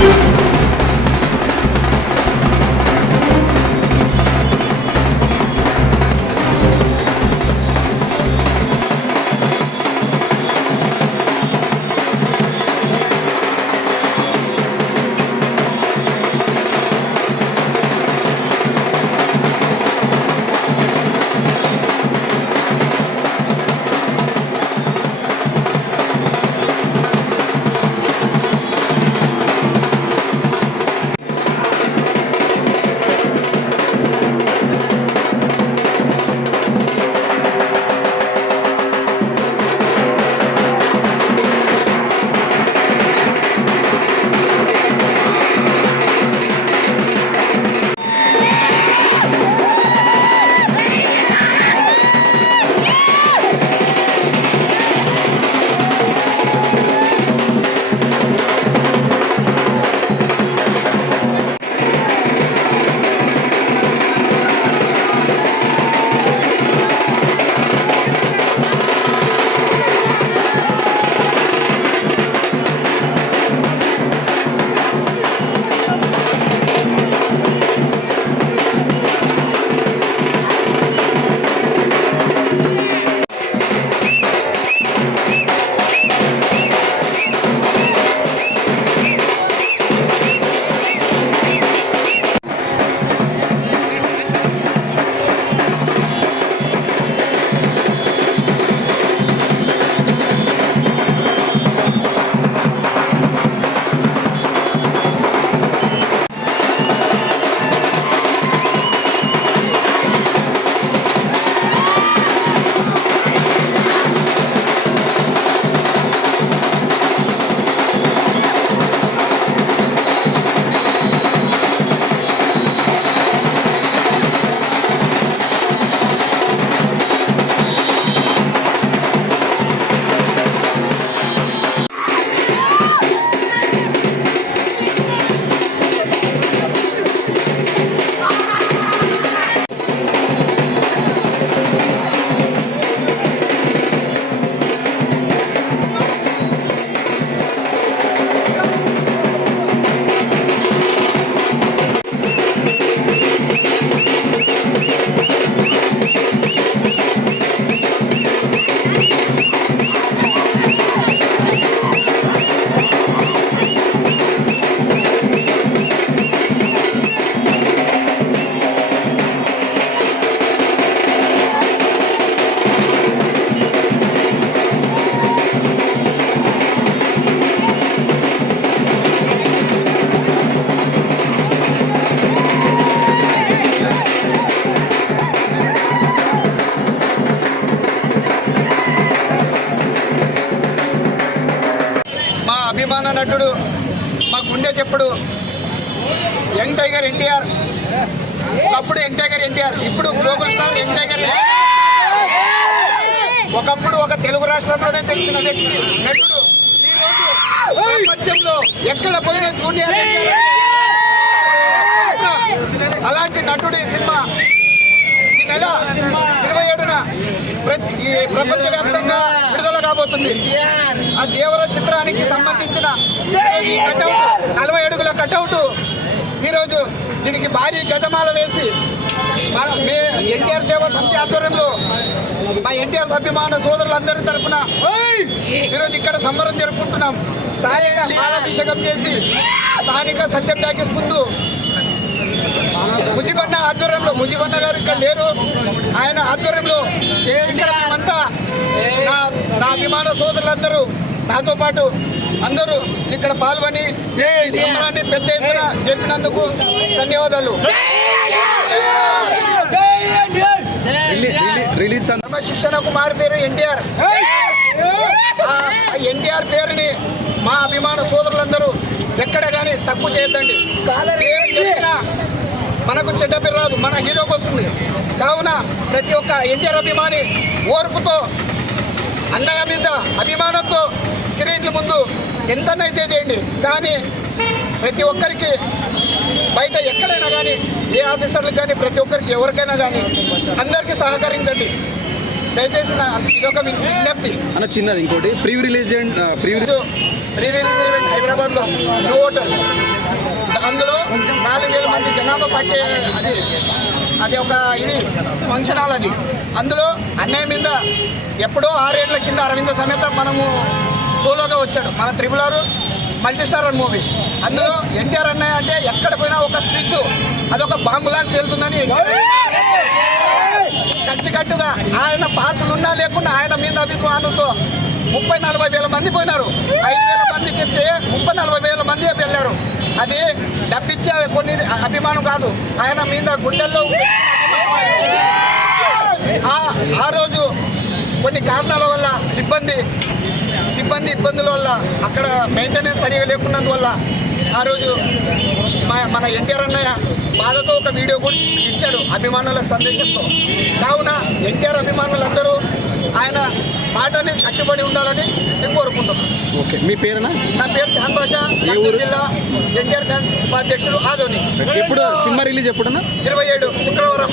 మా నటుడు మా గుండె చెప్పుడు. Young tiger NTR. ఒకప్పుడు యంగ్ టైగర్ ఎన్టీఆర్ ఇప్పుడు గ్లోబల్ స్టార్ యంగ్ టైగర్ ఒకప్పుడు ఒక తెలుగు రాష్ట్రంలోనే తెలిసిన వ్యక్తి నటుడు. ప్రపంచంలో ఎక్కడ పోయిన జూనియర్ అలాంటి నటుడు ఈ సినిమా. ఈ నెల ఇరవై ఏడున ప్రతి ఈ ప్రపంచవ్యాప్తంగా కాబోతుంది ఆ దేవర చిత్రానికి సంబంధించిన కటౌట్ నలభై అడుగుల కటౌట్. ఈరోజు దీనికి భారీ గజమాల వేసి మే ఎన్టీఆర్ సేవా సమితి ఆధ్వర్యంలో మా ఎన్టీఆర్ అభిమాన సోదరులందరి తరపున ఈరోజు ఇక్కడ సంబరం జరుపుకుంటున్నాం. స్థానిక పాలాభిషేకం చేసి స్థానిక సత్యం ప్యాకేజ్ ముందు ముజిబన్న ఆధ్వర్యంలో ముజిబన్న గారు ఇక్కడ లేరు. ఆయన ఆధ్వర్యంలో ఇక్కడ నా అభిమాన సోదరులందరూ నాతో పాటు అందరూ ఇక్కడ పాల్గొని ఈ సంబరాన్ని పెద్ద ఎత్తున జరిపినందుకు ధన్యవాదాలు. రిలీజ్ క్రమశిక్షణకు మారి పేరు ఎన్టీఆర్. ఎన్టీఆర్ పేరుని మా అభిమాన సోదరులందరూ ఎక్కడ కానీ తక్కువ చేయొద్దండి. మనకు చెడ్డ పేరు రాదు మన హీరోకి వస్తుంది. కావున ప్రతి ఒక్క ఎన్టీఆర్ అభిమాని ఓర్పుతో అన్నయ్య మీద అభిమానంతో స్క్రీన్ల ముందు ఎంతనైతే చేయండి కానీ ప్రతి ఒక్కరికి బయట ఎక్కడైనా కానీ ఏ ఆఫీసర్లకు కానీ ప్రతి ఒక్కరికి ఎవరికైనా కానీ అందరికీ సహకరించండి. దయచేసి నా ఇదొక విజ్ఞప్తి. అన్న చిన్నది ఇంకోటి. Pre release pre re release event హైదరాబాద్లో న్యూ హోటల్. అందులో నాలుగు వేల మంది జనాభా పట్టే అది. అది ఒక ఇది ఫంక్షన్ హాల్ అది. అందులో అన్నయ్య మీద ఎప్పుడో ఆరేళ్ళ కింద అరవింద సమేత మనము సోలోగా వచ్చాడు. మన త్రిబుల్ ఆరు మల్టీ స్టారర్ మూవీ. అందులో ఎన్టీఆర్ అన్నయ్య అంటే ఎక్కడ పోయినా ఒక స్పీచ్ అదొక బాంబు లాగా పేలుతుందని కలిసికట్టుగా ఆయన పాసులు ఉన్నా లేకున్నా ఆయన మీద అభిమానులతో ముప్పై నలభై వేల మంది పోయినారు. ఐదు వేల మంది చెప్తే ముప్పై నలభై వేల మంది వెళ్ళారు అది డబ్బిచ్చే కొన్ని అభిమానం కాదు. ఆయన మీద గుండెల్లో ఆ రోజు కొన్ని కారణాల వల్ల సిబ్బంది సిబ్బంది ఇబ్బందుల వల్ల అక్కడ మెయింటెనెన్స్ సరిగా లేకున్నందువల్ల ఆ రోజు మన ఎన్టీఆర్ అన్నయ్య బాధతో ఒక వీడియో కూడా ఇచ్చాడు అభిమానులకు సందేశంతో. కావున ఎన్టీఆర్ అభిమానులందరూ ఆయన మాటని కట్టుబడి ఉండాలని నేను కోరుకుంటున్నాను ఓకే మీ పేరునా నా పేరు చాన్ ఊరు? జిల్లా ఎన్టీఆర్ ఫ్యాన్స్ ఉపాధ్యక్షుడు ఆదోని. ఎప్పుడు సినిమా రిలీజ్ ఎప్పుడన్నా? ఇరవై ఏడు శుక్రవారం.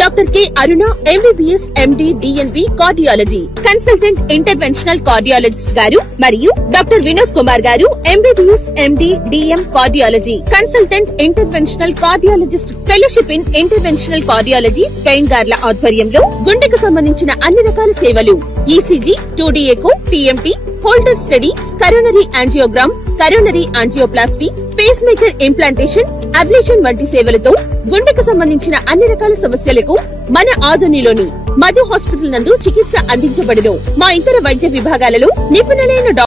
Doctor K Aruna MBBS MD DNB cardiology consultant interventional cardiologist garu మరియు doctor Vinod Kumar garu MBBS MD DM cardiology consultant interventional cardiologist fellowship in interventional cardiology Spain గార్ల ఆధ్వర్యంలో గుండెకు సంబంధించిన అన్ని రకాల సేవలు. ECG two D echo TMT Holter study coronary angiogram coronary angioplasty pacemaker implantation ablation వంటి సేవలతో గుండెకు సంబంధించిన అన్ని రకాల సమస్యలకు మన ఆధునిలోని మధు హాస్పిటల్ నందు చికిత్స అందించబడును. మా ఇతర వైద్య విభాగాలలో నిపుణులైన డాక్టర్